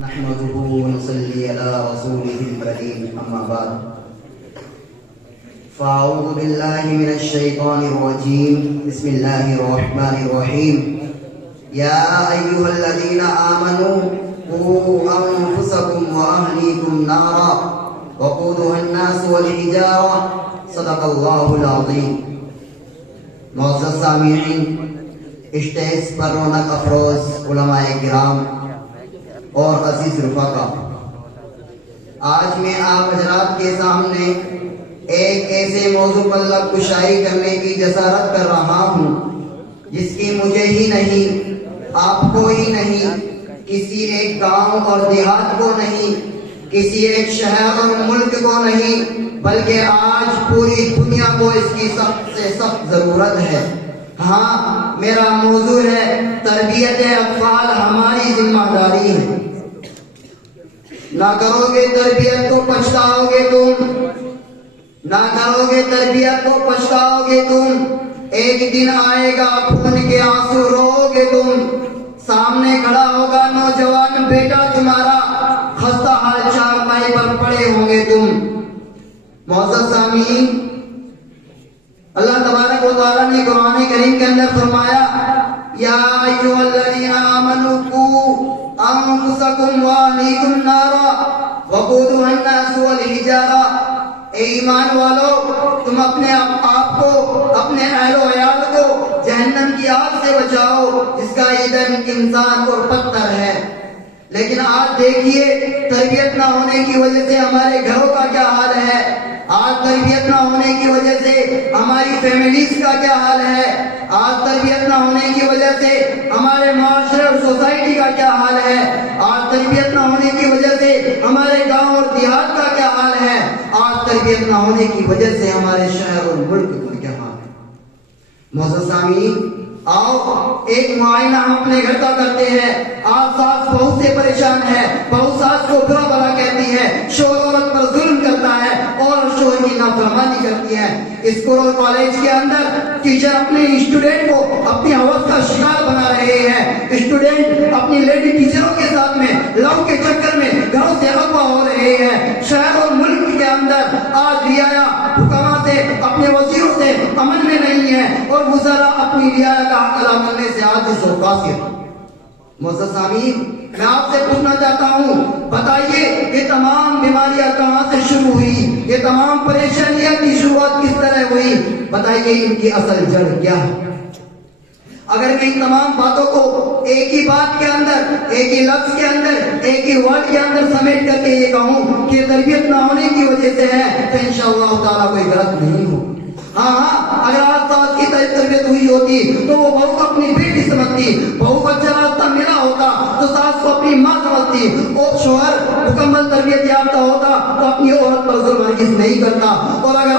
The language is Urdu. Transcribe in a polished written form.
نحمده ونصلي على رسوله الكريم أما بعد فأعوذ بالله من الشيطان الرجيم بسم الله الرحمن الرحيم يا أيها الذين آمنوا قوا أنفسكم وأهليكم نارا وقودها الناس والحجارة صدق الله العظيم. معزز سامعین، اسٹیج پر رونق افروز علماء کرام اور عزیز رفقا، آج میں آپ حضرات کے سامنے ایک ایسے موضوع پر لب کشائی کرنے کی جسارت کر رہا ہوں جس کی مجھے ہی نہیں، آپ کو ہی نہیں، کسی ایک گاؤں اور دیہات کو نہیں، کسی ایک شہر اور ملک کو نہیں، بلکہ آج پوری دنیا کو اس کی سخت سے سخت ضرورت ہے. ہاں، میرا موضوع ہے تربیت اطفال ہماری ذمہ داری ہے. نہ کرو گے تربیت تو پچھتاؤ گے تم، نہ کرو گے تربیت تو پچھتاؤ گے تم. ایک دن آئے گا خون کے آنسو رو گے تم. سامنے کھڑا ہوگا نوجوان بیٹا تمہارا، خستہ حال چارپائی پر پڑے ہوں گے تم. معزز سامعین، اللہ تبارک و تعالیٰ نے قرآن کریم کے اندر فرمایا یا ایھا الذین آمنوا قوا انفسکم واہلیکم نارا وقودها الناس والحجارہ. اے ایمان والو، تم اپنے آپ کو، اپنے اہل و عیال کو جہنم کی آگ سے بچاؤ جس کا ایندھن انسان اور پتھر ہے. لیکن آج دیکھیے، تربیت نہ ہونے کی وجہ سے ہمارے گھروں کا کیا حال ہے. آج تربیت نہ ہونے کی وجہ سے ہماری فیملیز کا کیا حال ہے. آج تربیت نہ ہونے کی وجہ سے ہمارے معاشرے اور سوسائٹی کا کیا حال ہے. آج تربیت نہ ہونے کی وجہ سے ہمارے گاؤں اور دیہات کا کیا حال ہے. آج تربیت نہ ہونے کی وجہ سے ہمارے شہر اور ملک کا کیا حال ہے. معزز سامعین، آؤ ایک معائنہ ہم اپنے گھر کا کرتے ہیں. آج ساس بہو سے پریشان ہے، بہو ساس کو برا بھلا کہتی ہے، شوہر عورت پر ظلم کرتا ہے اور شوہر کی نافرمانی کرتی ہے. اسکول اور کالج کے اندر ٹیچر اپنے اسٹوڈنٹ کو اپنی ہوس کا شکار بنا رہے ہیں. اسٹوڈنٹ اپنی لیڈی ٹیچروں کے ساتھ میں لو کے چکر میں گھروں سے اغوا ہو رہے ہیں. شہر اور ملک کے اندر آج رعایا حکما سے، اپنے وزیروں سے امن میں نہیں ہے اور وزراء اپنی رعایا کا حق ادا کرنے سے عاجز و قاصر. معزز سامعین، میں آپ سے پوچھنا چاہتا ہوں، بتائیے یہ تمام بیماریاں کہاں سے شروع ہوئی؟ یہ تمام پریشانیاں کی شروعات کس طرح ہوئی؟ بتائیے ان کی اصل جڑ کیا ہے؟ اگر میں ان تمام باتوں کو ایک ہی بات کے اندر، ایک ہی لفظ کے اندر، ایک ہی ورڈ کے اندر سمیٹ کر کے یہ کہوں کہ تربیت نہ ہونے کی وجہ سے ہے، تو انشاءاللہ تعالیٰ کوئی غلط نہیں ہو. ہاں، اگر آج ساس کی تربیت ہوئی ہوتی تو وہ بہو کو اپنی بیٹی سمجھتی، بہو کو اچھا راستہ ملا ہوتا تو ساس کو اپنی ماں سمجھتی، اور شوہر مکمل تربیت یافتہ ہوتا تو اپنی عورت پر ظلم ہرگز نہیں کرتا. اور اگر